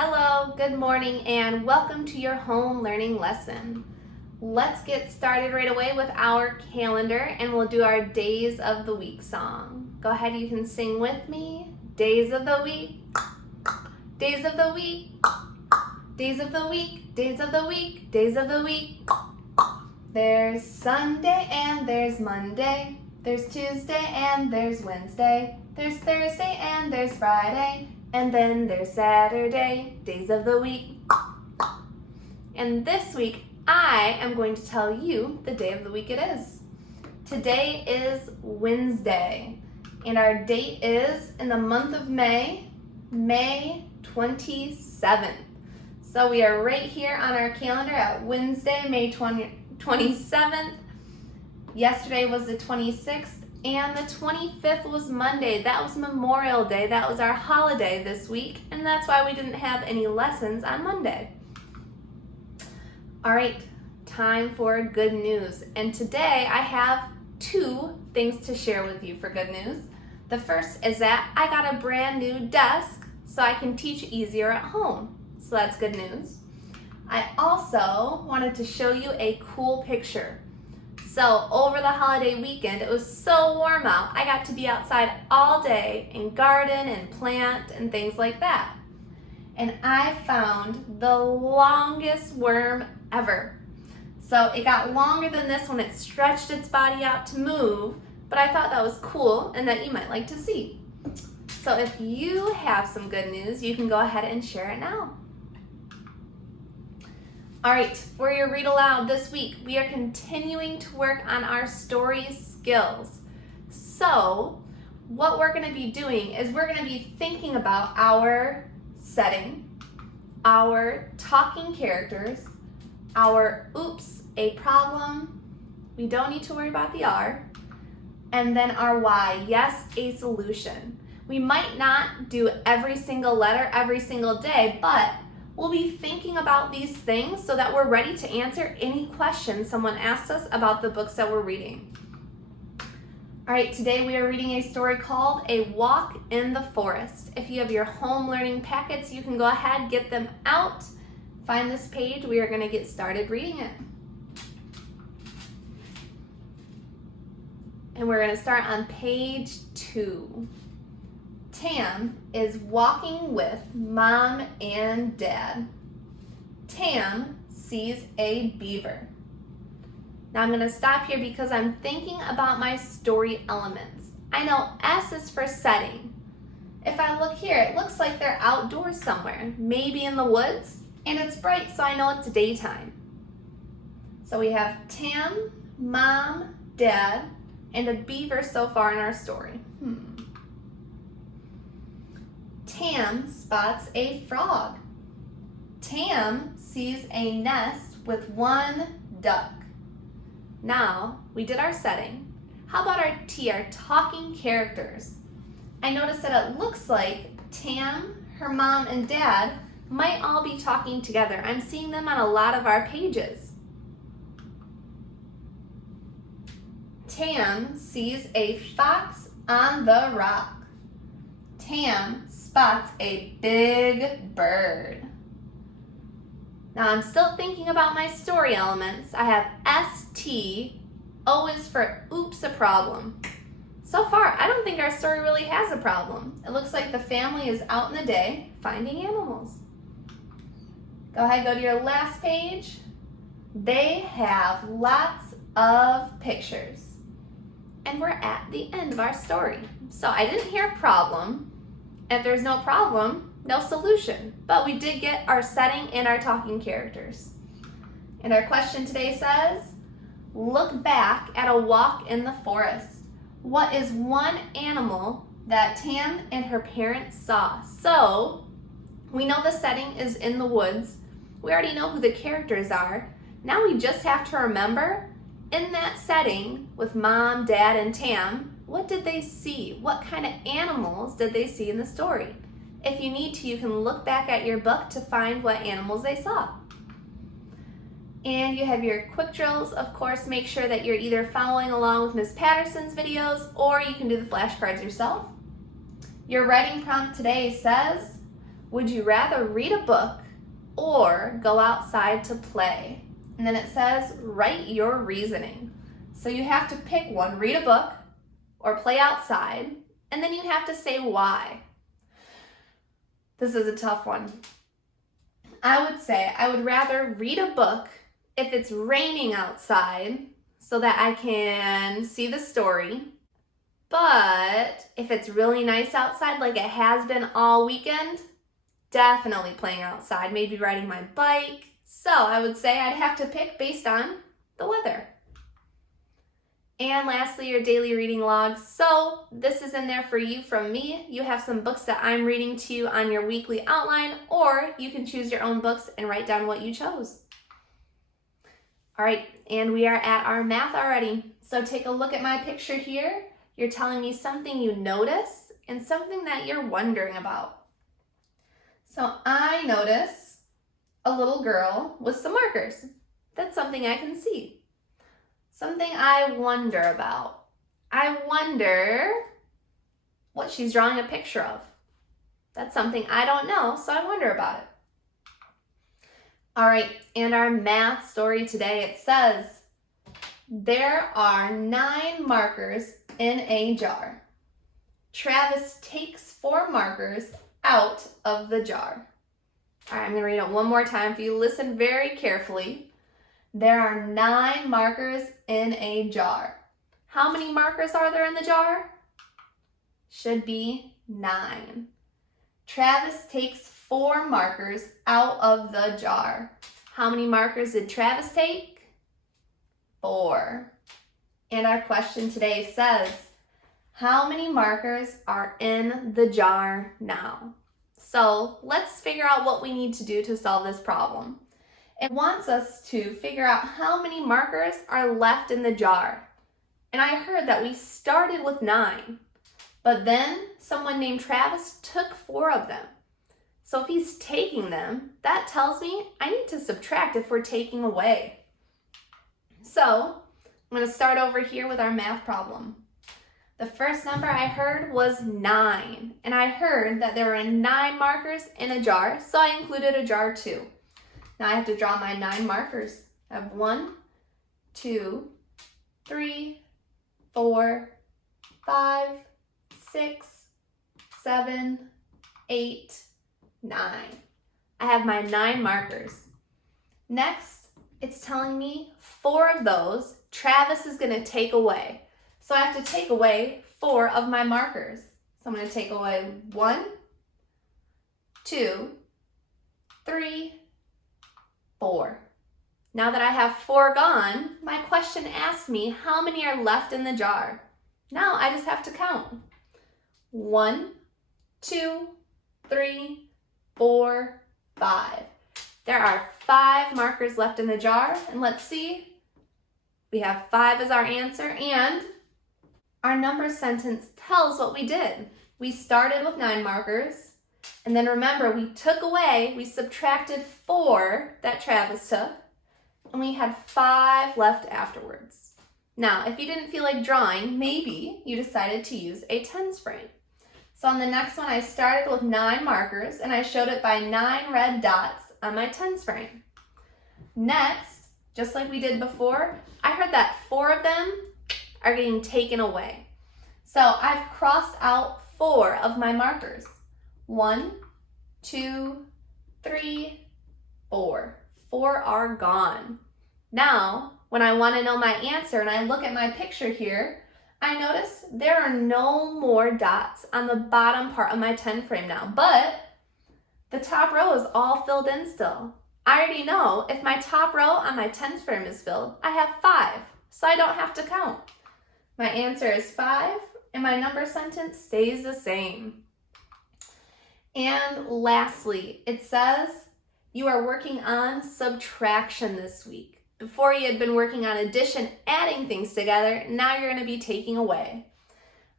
Hello, good morning, and welcome to your home learning lesson. Let's get started right away with our calendar and we'll do our days of the week song. Go ahead, you can sing with me. Days of the week, days of the week, days of the week, days of the week, days of the week. There's Sunday and there's Monday. There's Tuesday and there's Wednesday. There's Thursday and there's Friday. And then there's Saturday, days of the week. And this week, I am going to tell you the day of the week it is. Today is Wednesday, and our date is in the month of May, May 27th. So we are right here on our calendar at Wednesday, May 27th. Yesterday was the 26th. And the 25th was Monday. That was Memorial Day. That was our holiday this week, and that's why we didn't have any lessons on Monday. All right, time for good news. And today I have two things to share with you for good news. The first is that I got a brand new desk so I can teach easier at home. So that's good news. I also wanted to show you a cool picture. So over the holiday weekend, it was so warm out, I got to be outside all day and garden and plant and things like that. And I found the longest worm ever. So it got longer than this when it stretched its body out to move, but I thought that was cool and that you might like to see. So if you have some good news, you can go ahead and share it now. All right, for your read aloud this week, we are continuing to work on our story skills. So what we're going to be doing is we're going to be thinking about our setting, our talking characters, our oops, a problem, we don't need to worry about the R, and then our why, yes, a solution. We might not do every single letter every single day, but we'll be thinking about these things so that we're ready to answer any questions someone asks us about the books that we're reading. All right, today we are reading a story called A Walk in the Forest. If you have your home learning packets, you can go ahead, get them out, find this page. We are going to get started reading it. And we're going to start on page 2. Tam is walking with Mom and Dad. Tam sees a beaver. Now I'm going to stop here because I'm thinking about my story elements. I know S is for setting. If I look here, it looks like they're outdoors somewhere, maybe in the woods, and it's bright, so I know it's daytime. So we have Tam, Mom, Dad, and a beaver so far in our story. Tam spots a frog. Tam sees a nest with one duck. Now, we did our setting. How about our T, our talking characters? I noticed that it looks like Tam, her mom, and dad might all be talking together. I'm seeing them on a lot of our pages. Tam sees a fox on the rock. Tam spots a big bird. Now I'm still thinking about my story elements. I have ST, O is for oops, a problem. So far, I don't think our story really has a problem. It looks like the family is out in the day finding animals. Go ahead, go to your last page. They have lots of pictures. And we're at the end of our story. So I didn't hear a problem. If there's no problem, no solution. But we did get our setting and our talking characters. And our question today says, look back at a walk in the forest. What is one animal that Tam and her parents saw? So we know the setting is in the woods. We already know who the characters are. Now we just have to remember, in that setting with Mom, Dad, and Tam, what did they see? What kind of animals did they see in the story? If you need to, you can look back at your book to find what animals they saw. And you have your quick drills. Of course, make sure that you're either following along with Ms. Patterson's videos or you can do the flashcards yourself. Your writing prompt today says, Would you rather read a book or go outside to play? And then it says, write your reasoning. So you have to pick one, read a book or play outside, and then you have to say why. This is a tough one. I would say I would rather read a book if it's raining outside so that I can see the story. But if it's really nice outside like it has been all weekend, definitely playing outside, maybe riding my bike. So I would say I'd have to pick based on the weather. And lastly, your daily reading log. So this is in there for you from me. You have some books that I'm reading to you on your weekly outline, or you can choose your own books and write down what you chose. All right, and we are at our math already. So take a look at my picture here. You're telling me something you notice and something that you're wondering about. So I notice a little girl with some markers. That's something I can see. Something I wonder about. I wonder what she's drawing a picture of. That's something I don't know, so I wonder about it. All right, and our math story today, it says, there are 9 markers in a jar. Travis takes 4 markers out of the jar. All right, I'm gonna read it one more time for you. Listen very carefully. There are 9 markers in a jar. How many markers are there in the jar? Should be 9. Travis takes 4 markers out of the jar. How many markers did Travis take? 4. And our question today says, how many markers are in the jar now? So let's figure out what we need to do to solve this problem. It wants us to figure out how many markers are left in the jar. And I heard that we started with 9, but then someone named Travis took 4 of them. So if he's taking them, that tells me I need to subtract if we're taking away. So I'm going to start over here with our math problem. The first number I heard was 9, and I heard that there were 9 markers in a jar, so I included a jar too. Now I have to draw my 9 markers. I have 1, 2, 3, 4, 5, 6, 7, 8, 9. I have my 9 markers. Next, it's telling me 4 of those Travis is going to take away. So I have to take away 4 of my markers. So I'm going to take away 1, 2, 3, 4. Now that I have 4 gone, my question asks me how many are left in the jar. Now I just have to count. 1, 2, 3, 4, 5. There are 5 markers left in the jar, and let's see. We have 5 as our answer, and our number sentence tells what we did. We started with 9 markers. And then remember, we subtracted 4 that Travis took, and we had 5 left afterwards. Now, if you didn't feel like drawing, maybe you decided to use a tens frame. So on the next one, I started with 9 markers, and I showed it by 9 red dots on my tens frame. Next, just like we did before, I heard that 4 of them are getting taken away. So I've crossed out 4 of my markers. 1, 2, 3, 4. 4 are gone. Now, when I want to know my answer and I look at my picture here, I notice there are no more dots on the bottom part of my 10 frame now, but the top row is all filled in still. I already know if my top row on my 10 frame is filled, I have 5, so I don't have to count. My answer is 5, and my number sentence stays the same. And lastly, it says you are working on subtraction this week. Before you had been working on addition, adding things together, now you're going to be taking away.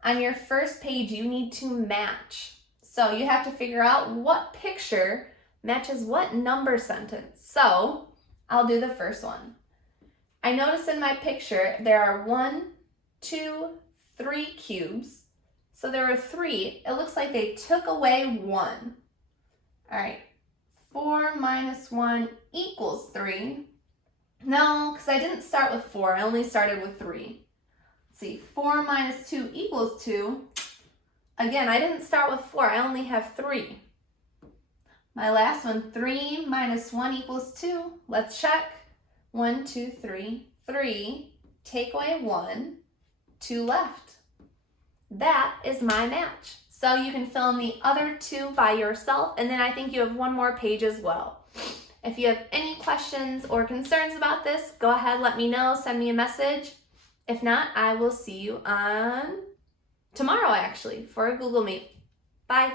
On your first page, you need to match. So you have to figure out what picture matches what number sentence. So I'll do the first one. I notice in my picture there are 1, 2, 3 cubes. So there are 3. It looks like they took away 1. All right, 4 minus 1 equals 3. No, because I didn't start with 4. I only started with 3. Let's see, 4 minus 2 equals 2. Again, I didn't start with 4. I only have 3. My last one, 3 minus 1 equals 2. Let's check. 1, 2, 3. 3. Take away 1. 2 left. That is my match. So you can fill in the other 2 by yourself, and then I think you have one more page as well. If you have any questions or concerns about this, go ahead, let me know, send me a message. If not, I will see you on tomorrow actually for a Google Meet. Bye.